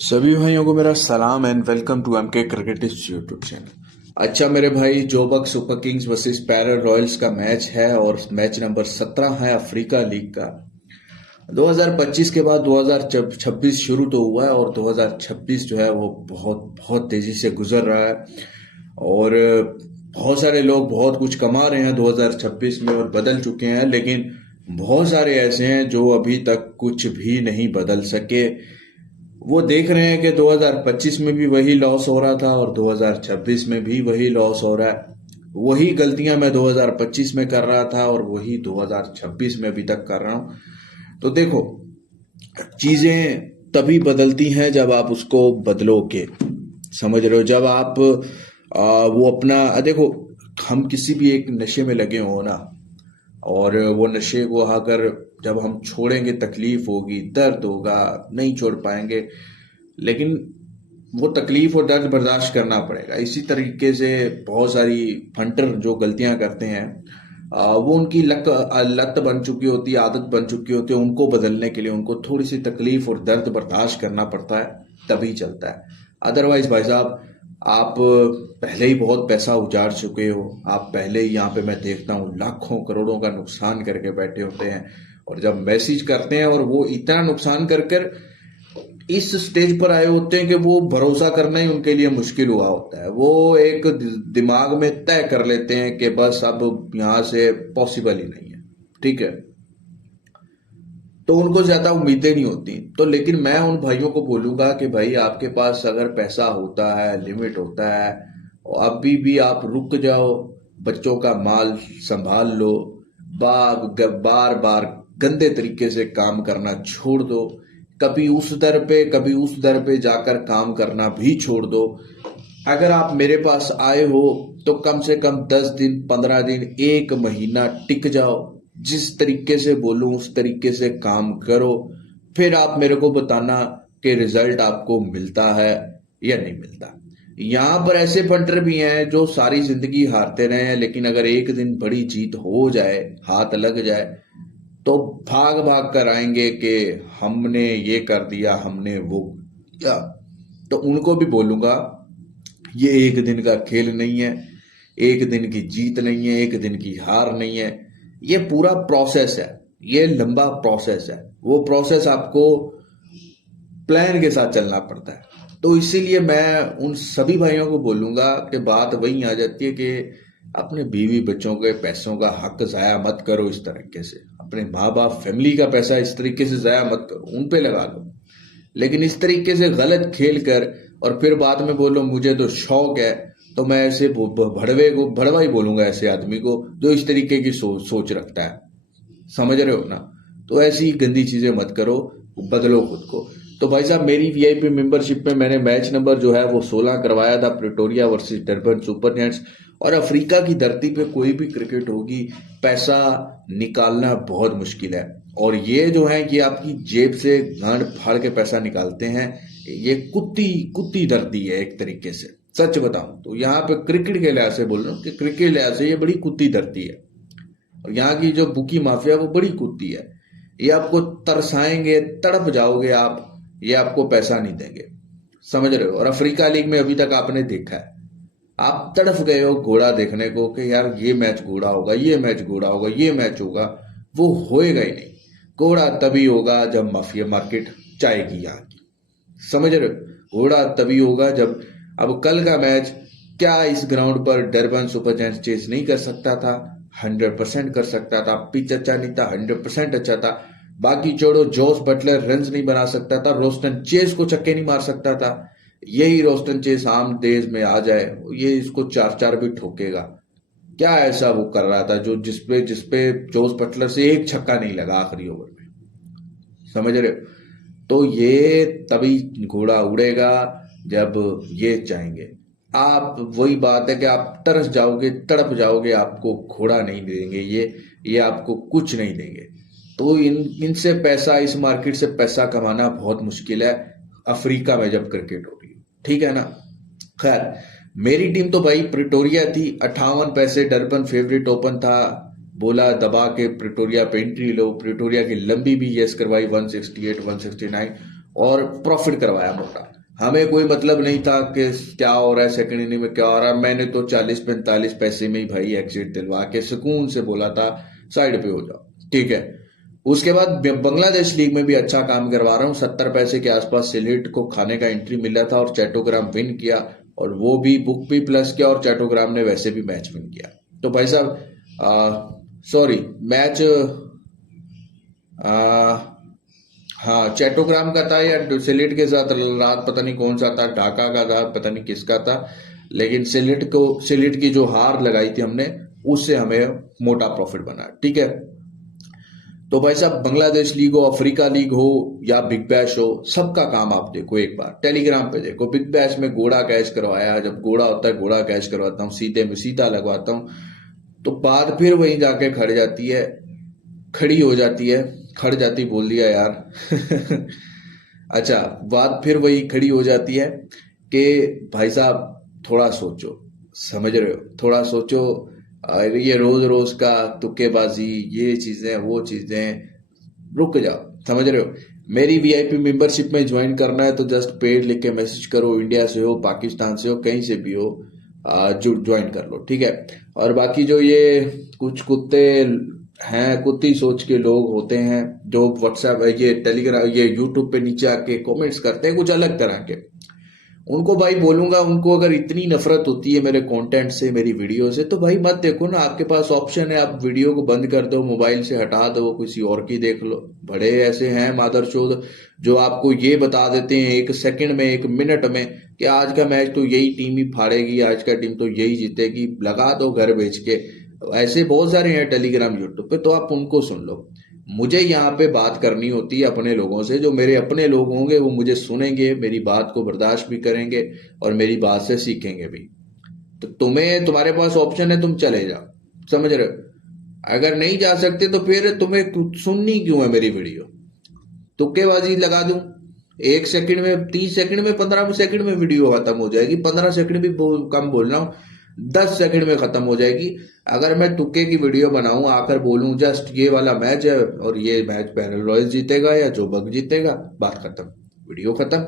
सभी भाइयों को मेरा सलाम and welcome to MK cricket YouTube channel. अच्छा मेरे भाई, Joburg Super Kings versus Paarl Royals का मैच है और मैच नंबर 17 है अफ्रीका लीग का। 2025 के बाद 2026 शुरू तो हुआ है और 2026 जो है वो बहुत बहुत तेजी से गुजर रहा है। और बहुत सारे लोग बहुत कुछ कमा रहे हैं 2026 में और बदल चुके हैं, लेकिन बहुत सारे ऐसे हैं जो अभी तक कुछ भी नहीं बदल सके। वो देख रहे हैं कि 2025 में भी वही लॉस हो रहा था और 2026 में भी वही लॉस हो रहा है। वही गलतियां मैं 2025 में कर रहा था और वही 2026 में अभी तक कर रहा हूं। तो देखो, चीजें तभी बदलती हैं जब आप उसको बदलोगे। समझ रहे हो? जब आप वो अपना देखो, हम किसी भी एक नशे में लगे हो ना, और वो नशे को आकर जब हम छोड़ेंगे तकलीफ होगी, दर्द होगा, नहीं छोड़ पाएंगे, लेकिन वो तकलीफ और दर्द बर्दाश्त करना पड़ेगा। इसी तरीके से बहुत सारी फंटर जो गलतियां करते हैं, वो उनकी लत बन चुकी होती है, आदत बन चुकी होती है। उनको बदलने के लिए उनको थोड़ी सी तकलीफ और दर्द बर्दाश्त करना पड़ता है, तभी चलता है। अदरवाइज भाई साहब, आप पहले ही बहुत पैसा उजाड़ चुके हो। आप पहले ही यहाँ पे मैं देखता हूँ लाखों करोड़ों का नुकसान करके बैठे होते हैं, और जब मैसेज करते हैं और वो इतना नुकसान कर कर इस स्टेज पर आए होते हैं कि वो भरोसा करना ही उनके लिए मुश्किल हुआ होता है। वो एक दिमाग में तय कर लेते हैं कि बस अब यहाँ से पॉसिबल ही नहीं है। ठीक है, तो उनको ज्यादा उम्मीदें नहीं होती। तो लेकिन मैं उन भाइयों को बोलूंगा कि भाई, आपके पास अगर पैसा होता है, लिमिट होता है, और अभी भी आप रुक जाओ, बच्चों का माल संभाल लो, बार बार गंदे तरीके से काम करना छोड़ दो, कभी उस दर पे कभी उस दर पे जाकर काम करना भी छोड़ दो। अगर आप मेरे पास आए हो तो कम से कम 10 दिन, 15 दिन, 1 महीना टिक जाओ। जिस तरीके से बोलूं उस तरीके से काम करो, फिर आप मेरे को बताना कि रिजल्ट आपको मिलता है या नहीं मिलता। यहाँ पर ऐसे फंटर भी हैं जो सारी जिंदगी हारते रहे हैं, लेकिन अगर एक दिन बड़ी जीत हो जाए, हाथ लग जाए, तो भाग भाग कर आएंगे कि हमने ये कर दिया, हमने वो किया। तो उनको भी बोलूंगा, ये एक दिन का खेल नहीं है, एक दिन की जीत नहीं है, एक दिन की हार नहीं है। ये पूरा प्रोसेस है, ये लंबा प्रोसेस है। वो प्रोसेस आपको प्लान के साथ चलना पड़ता है। तो इसीलिए मैं उन सभी भाइयों को बोलूंगा कि बात वही आ जाती है कि अपने बीवी बच्चों के पैसों का हक जाया मत करो। इस तरीके से अपने माँ बाप फैमिली का पैसा इस तरीके से जाया मत करो, उन पे लगा लो। लेकिन इस तरीके से गलत खेल कर और फिर बाद में बोलो मुझे तो शौक है, तो मैं ऐसे भड़वा ही बोलूंगा ऐसे आदमी को जो इस तरीके की सोच रखता है। समझ रहे हो ना? तो ऐसी गंदी चीजें मत करो, बदलो खुद को। तो भाई साहब, मेरी वीआईपी मेंबरशिप में मैंने मैच नंबर जो है वो 16 करवाया था, Pretoria versus Durban super giants. और अफ्रीका की धरती पे कोई भी क्रिकेट होगी, पैसा निकालना बहुत मुश्किल है। और ये जो है कि आपकी जेब से गांड फाड़ के पैसा निकालते हैं, ये कुत्ती कुत्ती धरती है एक तरीके से। सच बताऊं तो यहाँ पे क्रिकेट के लिहाज से बोल रहा हूँ कि क्रिकेट के लिहाज से ये बड़ी कुत्ती धरती है। और यहाँ की जो बुकी माफिया वो बड़ी कुत्ती है। ये आपको तरसाएंगे, तड़प जाओगे आप, ये आपको पैसा नहीं देंगे। समझ रहे हो? और अफ्रीका लीग में अभी तक आपने देखा है, आप तड़प गए हो घोड़ा देखने को कि यार ये मैच घोड़ा होगा, ये मैच घोड़ा होगा, ये मैच होगा। वो होएगा ही नहीं। घोड़ा तभी होगा जब माफिया मार्केट चाहेगी यहाँ की। समझ रहे हो? घोड़ा तभी होगा जब, अब कल का मैच क्या इस ग्राउंड पर डरबन सुपर जायंट्स चेस नहीं कर सकता था? 100% कर सकता था। पिच अच्छा नहीं था, 100% अच्छा था। बाकी छोड़ो, जोस बटलर रन नहीं बना सकता था, रोस्टन चेस को छक्के नहीं मार सकता था। यही रोस्टन चेस आम देश में आ जाए, ये इसको 4-4 भी ठोकेगा। क्या ऐसा वो कर रहा था जो जिसपे जोस बटलर से एक छक्का नहीं लगा आखिरी ओवर में? समझ रहे हो? तो ये तभी घोड़ा उड़ेगा जब ये चाहेंगे। आप वही बात है कि आप तरस जाओगे, तड़प जाओगे, आपको घोड़ा नहीं देंगे ये आपको कुछ नहीं देंगे। तो इनसे पैसा, इस मार्केट से पैसा कमाना बहुत मुश्किल है अफ्रीका में जब क्रिकेट हो रही है। ठीक है ना? खैर, मेरी टीम तो भाई प्रिटोरिया थी। 58 पैसे डरबन फेवरेट ओपन था, बोला दबा के प्रिटोरिया पे एंट्री लो। प्रिटोरिया की लंबी भी यस करवाई, 168, 169। और प्रॉफिट करवाया मोटा। हमें कोई मतलब नहीं था कि क्या हो रहा है सेकंड इनिंग में क्या हो रहा है। मैंने तो 40-45 पैसे में ही भाई एग्जिट दिलवा के सुकून से बोला था साइड पे हो जाओ, ठीक है। उसके बाद बांग्लादेश लीग में भी अच्छा काम करवा रहा हूँ। 70 पैसे के आसपास सिलेट को खाने का एंट्री मिला था और चैटोग्राम विन किया, और वो भी बुक भी प्लस किया, और चैटोग्राम ने वैसे भी मैच विन किया। तो भाई साहब सॉरी मैच हाँ चैटोग्राम का था या सिलेट के साथ रात पता नहीं कौन सा था, ढाका का था पता नहीं किसका था, लेकिन सिलेट की जो हार लगाई थी हमने, उससे हमें मोटा प्रॉफिट बना, ठीक है। तो भाई साहब बांग्लादेश लीग हो, अफ्रीका लीग हो या बिग बैश हो, सबका काम आप देखो एक बार टेलीग्राम पे देखो। बिग बैश में घोड़ा कैश करवाया, जब घोड़ा होता है घोड़ा कैश करवाता हूँ, सीधे में सीधा लगवाता हूँ, तो बात फिर वहीं जाके खड़ जाती है, खड़ी हो जाती है, खड़ जाती बोल दिया यार अच्छा, बात फिर वही खड़ी हो जाती है कि भाई साहब थोड़ा सोचो, समझ रहे हो, थोड़ा सोचो। ये रोज रोज का तुक्केबाजी, ये चीजें वो चीजें, रुक जाओ, समझ रहे हो। मेरी वीआईपी मेंबरशिप में ज्वाइन करना है तो जस्ट पेड लिख के मैसेज करो, इंडिया से हो पाकिस्तान से हो कहीं से भी हो, जुड़ ज्वाइन कर लो, ठीक है। और बाकी जो ये कुछ कुत्ते हैं, कुत्ती सोच के लोग होते हैं जो व्हाट्सएप ये टेलीग्राम ये यूट्यूब पे नीचे आके कमेंट्स करते हैं कुछ अलग तरह के, उनको भाई बोलूंगा, उनको अगर इतनी नफरत होती है मेरे कंटेंट से, मेरी वीडियो से, तो भाई मत देखो ना। आपके पास ऑप्शन है, आप वीडियो को बंद कर दो, मोबाइल से हटा दो, किसी और की देख लो। बड़े ऐसे हैं मादरचोद जो आपको ये बता देते हैं 1 सेकंड में 1 मिनट में कि आज का मैच तो यही टीम ही फाड़ेगी, आज का टीम तो यही जीतेगी, लगा दो घर बेच के। ऐसे बहुत सारे हैं टेलीग्राम यूट्यूब पे, तो आप उनको सुन लो। मुझे यहाँ पे बात करनी होती है अपने लोगों से, जो मेरे अपने लोग होंगे वो मुझे सुनेंगे, मेरी बात को बर्दाश्त भी करेंगे और मेरी बात से सीखेंगे भी। तो तुम्हें, तुम्हारे पास ऑप्शन है, तुम चले जाओ, समझ रहे हो। अगर नहीं जा सकते तो फिर तुम्हें सुननी क्यों है मेरी वीडियो। तुक्केबाजी लगा दूं 1 सेकंड में, 30 सेकंड में, 15 सेकंड में वीडियो खत्म हो जाएगी, 15 सेकंड भी कम बोल रहा हूँ, 10 सेकंड में खत्म हो जाएगी। अगर मैं तुक्के की वीडियो बनाऊं, आकर बोलूं जस्ट ये वाला मैच है और ये मैच पैरल रॉयल जीतेगा या जोबक जीतेगा, बात खत्म, वीडियो खत्म।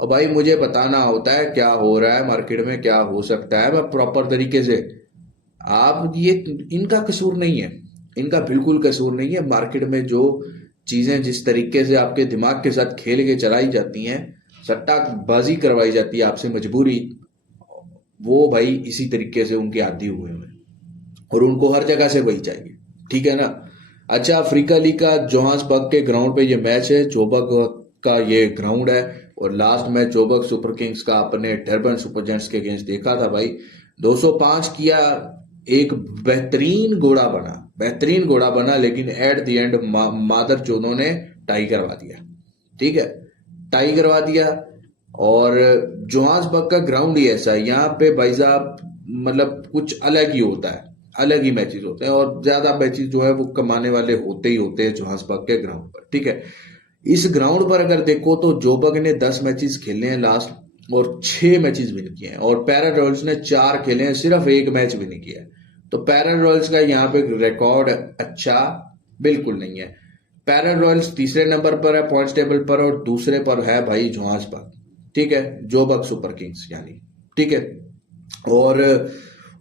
और भाई मुझे बताना होता है क्या हो रहा है मार्केट में, क्या हो सकता है, मैं प्रॉपर तरीके से। आप ये, इनका कसूर नहीं है, इनका बिल्कुल कसूर नहीं है। मार्केट में जो चीजें जिस तरीके से आपके दिमाग के साथ खेल के चलाई जाती हैं, सट्टाबाजी करवाई जाती है आपसे मजबूरी, वो भाई इसी तरीके से उनके आदी हुए हैं और उनको हर जगह से वही चाहिए, ठीक है ना। अच्छा, अफ्रीका लीग का जोहान्सबर्ग के ग्राउंड पे ये मैच है, जोबर्ग का ये ग्राउंड है, और last match Joburg super Kings का अपने डरबन सुपर जायंट्स के अगेंस्ट देखा था भाई, 205 किया, एक बेहतरीन घोड़ा बना, बेहतरीन घोड़ा बना, लेकिन एट द एंड मादर चोदों ने टाई करवा दिया, ठीक है, टाई करवा दिया। और जोहान्सबर्ग का ग्राउंड ही ऐसा है, यहाँ पे भाई साहब मतलब कुछ अलग ही होता है, अलग ही मैचेस होते हैं, और ज्यादा मैचेस जो है वो कमाने वाले होते ही होते हैं जोहान्सबर्ग के ग्राउंड पर, ठीक है। इस ग्राउंड पर अगर देखो तो जोबर्ग ने 10 मैचेस खेले हैं लास्ट, और 6 मैचेस विन किए हैं, और पैरा रॉयल्स ने 4 खेले हैं, सिर्फ 1 मैच विन किया है। तो पैरा रॉयल्स का यहाँ पे रिकॉर्ड अच्छा बिल्कुल नहीं है। पैरा रॉयल्स तीसरे नंबर पर है पॉइंट्स टेबल पर, और दूसरे पर है भाई जोहान्सबर्ग, ठीक है, जोबर्ग सुपर किंग्स यानी, ठीक है। और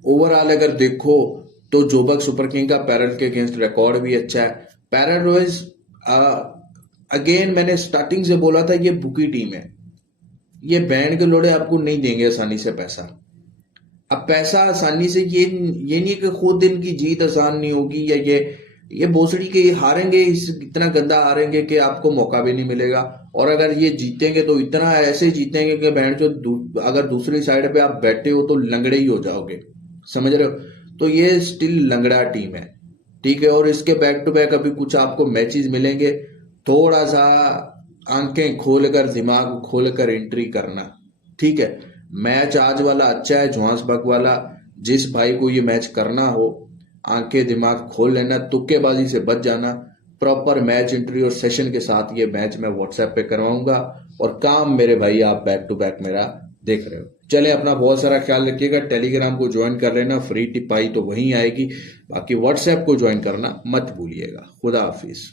ओवरऑल अगर देखो तो जोबर्ग सुपर किंग का पैरल के अगेंस्ट रिकॉर्ड भी अच्छा है। पैरल रॉयल्स अगेन मैंने स्टार्टिंग से बोला था ये बुकी टीम है, ये बैंड के लोड़े आपको नहीं देंगे आसानी से पैसा। अब पैसा आसानी से ये नहीं कि खुद इनकी जीत आसान नहीं होगी, या ये भोसड़ी के हारेंगे, इतना गंदा हारेंगे कि आपको मौका भी नहीं मिलेगा, और अगर ये जीतेंगे तो इतना ऐसे जीतेंगे कि बहन जो अगर दूसरी साइड पे आप बैठे हो तो लंगड़े ही हो जाओगे, समझ रहे हो। तो ये स्टिल लंगड़ा टीम है, ठीक है। और इसके बैक टू बैक अभी कुछ आपको मैचेस मिलेंगे, थोड़ा सा आंखें खोलकर दिमाग खोलकर एंट्री करना, ठीक है। मैच आज वाला अच्छा है जोहान्सबर्ग वाला, जिस भाई को ये मैच करना हो आंखें दिमाग खोल लेना, तुक्केबाजी से बच जाना। प्रॉपर मैच एंट्री और सेशन के साथ ये मैच मैं व्हाट्सएप पे करवाऊंगा, और काम मेरे भाई आप बैक टू बैक मेरा देख रहे हो। चले, अपना बहुत सारा ख्याल रखिएगा, टेलीग्राम को ज्वाइन कर लेना, फ्री टिप आई तो वहीं आएगी, बाकी व्हाट्सएप को ज्वाइन करना मत भूलिएगा। खुदा हाफिज।